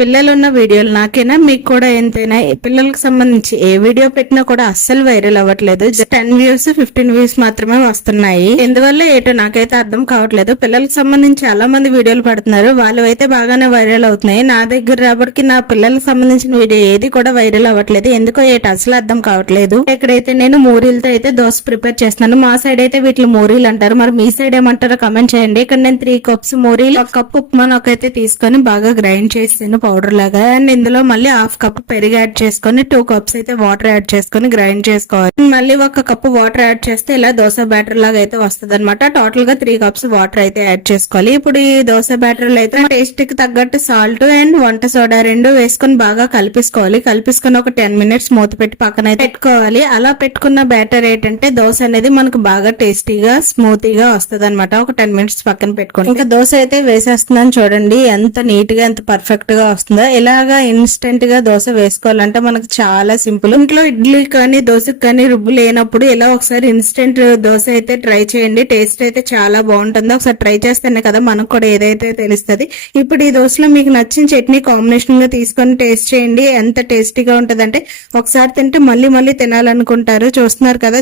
పిల్లలున్న వీడియోలు నాకేనా మీకు కూడా ఎంతైనా పిల్లలకు సంబంధించి ఏ వీడియో పెట్టినా కూడా అస్సలు వైరల్ అవ్వట్లేదు. 10 వ్యూస్ 15 వ్యూస్ మాత్రమే వస్తున్నాయి. ఎందువల్ల ఏటో నాకైతే అర్థం కావట్లేదు. పిల్లలకు సంబంధించి చాలా మంది వీడియోలు పడుతున్నారు, వాళ్ళు అయితే బాగానే వైరల్ అవుతున్నాయి. నా దగ్గర రాబడికి నా పిల్లలకు సంబంధించిన వీడియో ఏది కూడా వైరల్ అవ్వట్లేదు. ఎందుకో ఏటో అసలు అర్థం కావట్లేదు. ఇక్కడైతే నేను మూరీలతో అయితే దోశ ప్రిపేర్ చేస్తున్నాను. మా సైడ్ అయితే వీటిని మూరీలు అంటారు, మరి మీ సైడ్ ఏమంటారో కమెంట్ చేయండి. ఇక్కడ నేను 3 కప్స్ మూరీలు, 1 కప్ ఉప్మా అయితే తీసుకొని బాగా గ్రైండ్ చేసాను పౌడర్ లాగా. అండ్ ఇందులో మళ్ళీ 1/2 కప్ పెరుగు యాడ్ చేసుకొని 2 కప్స్ అయితే వాటర్ యాడ్ చేసుకొని గ్రైండ్ చేసుకోవాలి. మళ్ళీ 1 కప్ వాటర్ యాడ్ చేస్తే ఇలా దోశ బ్యాటర్ లాగా అయితే వస్తుంది అనమాట. టోటల్ గా 3 కప్స్ వాటర్ అయితే యాడ్ చేసుకోవాలి. ఇప్పుడు ఈ దోశ బ్యాటర్ లో అయితే టేస్ట్ కి తగ్గట్టు సాల్ట్ అండ్ వంట సోడా 2 వేసుకొని బాగా కలిపేసుకోవాలి. కలిపేసుకొని ఒక 10 మినిట్స్ మూత పెట్టి పక్కన అయితే పెట్టుకోవాలి. అలా పెట్టుకున్న బ్యాటర్ ఏంటంటే దోశ అనేది మనకు బాగా టేస్టీగా స్మూతీగా వస్తుంది అనమాట. ఒక 10 మినిట్స్ పక్కన పెట్టుకోండి. ఇంకా దోశ అయితే వేసేస్తున్నాను చూడండి, ఎంత నీట్ గా ఎంత పర్ఫెక్ట్ గా వస్తుందో. ఇలాగా ఇన్స్టెంట్ గా దోశ వేసుకోవాలంటే మనకు చాలా సింపుల్. ఇంట్లో ఇడ్లీ కానీ దోశకు కానీ రుబ్బు లేనప్పుడు ఇలా ఒకసారి ఇన్స్టెంట్ దోశ అయితే ట్రై చేయండి. టేస్ట్ అయితే చాలా బాగుంటుంది. ఒకసారి ట్రై చేస్తేనే కదా మనకు కూడా ఏదైతే తెలుస్తుంది. ఇప్పుడు ఈ దోశలో మీకు నచ్చిన చట్నీ కాంబినేషన్ గా తీసుకొని టేస్ట్ చేయండి. ఎంత టేస్టీగా ఉంటదంటే ఒకసారి తింటే మళ్ళీ మళ్ళీ తినాలనుకుంటారు. చూస్తున్నారు కదా,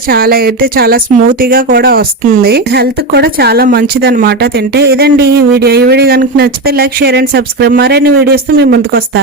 చాలా స్మూతీగా కూడా వస్తుంది. హెల్త్ కూడా చాలా మంచిది అనమాట తింటే. ఇదండి ఈ వీడియో కనుక నచ్చితే లైక్, షేర్ అండ్ సబ్స్క్రైబ్. మరిన్ని వీడియోస్ తో మీ ముందుకు వస్తా.